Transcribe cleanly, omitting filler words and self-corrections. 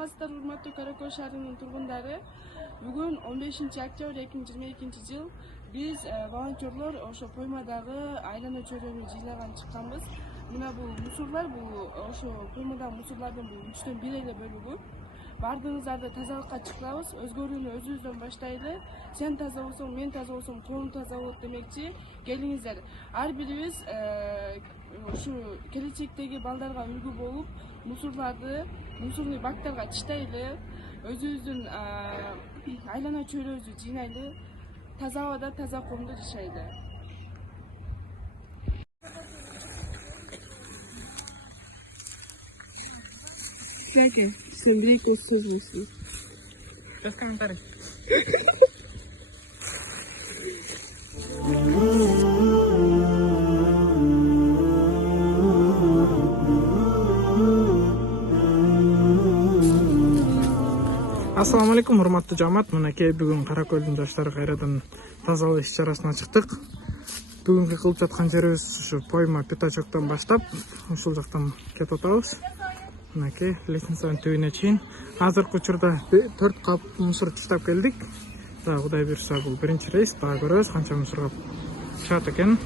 саламатсыздарбы урматтуу Каракөл шаарынын тургундары. Бүгүн 15-октябрь 2022 жыл биз волонтерлор ошо Поймадагы айлана чөйрөнү жыйнаган чыкканбыз. Мына бул мусорлар, бул ошо Поймадагы мусорлордун бул 3төн 1 эле бөлүгү. Бардыгыңыздарды тазалыкка чакырабыз, өзгөрүүнү өзүбүздөн баштайлы. Сен таза болсоң, мен таза болсом, коом таза болот демекчи. Келиңиздер. Ар бирибиз ушу келечектеги балдарга үлгү болуп, мусорный бактарга таштайлы, өзүбүздүн айлана чөйрөбүздү жыйнайлы, таза абада таза коомдо жашайлы. Жаке, сен бир-эки сөз дейсиң. Раскомментарий. Ассаламу алейкум, урматтуу жамаат. Мынакей бүгүн Каракөлдүн жаштары кайрадан тазалоо иш-чарасына чыктык. Бүгүнкү кылып жаткан жерибиз ушу Пойма пятачоктон баштап, ушул жактан кетип атабыз. Мынакей лестницанын түбүнө чейин. Азыркы учурда 4 кап мусор таштап келдик. Кудай буюрса бул биринчи рейс, дагы көрөбүз канча мусор чыгат экен.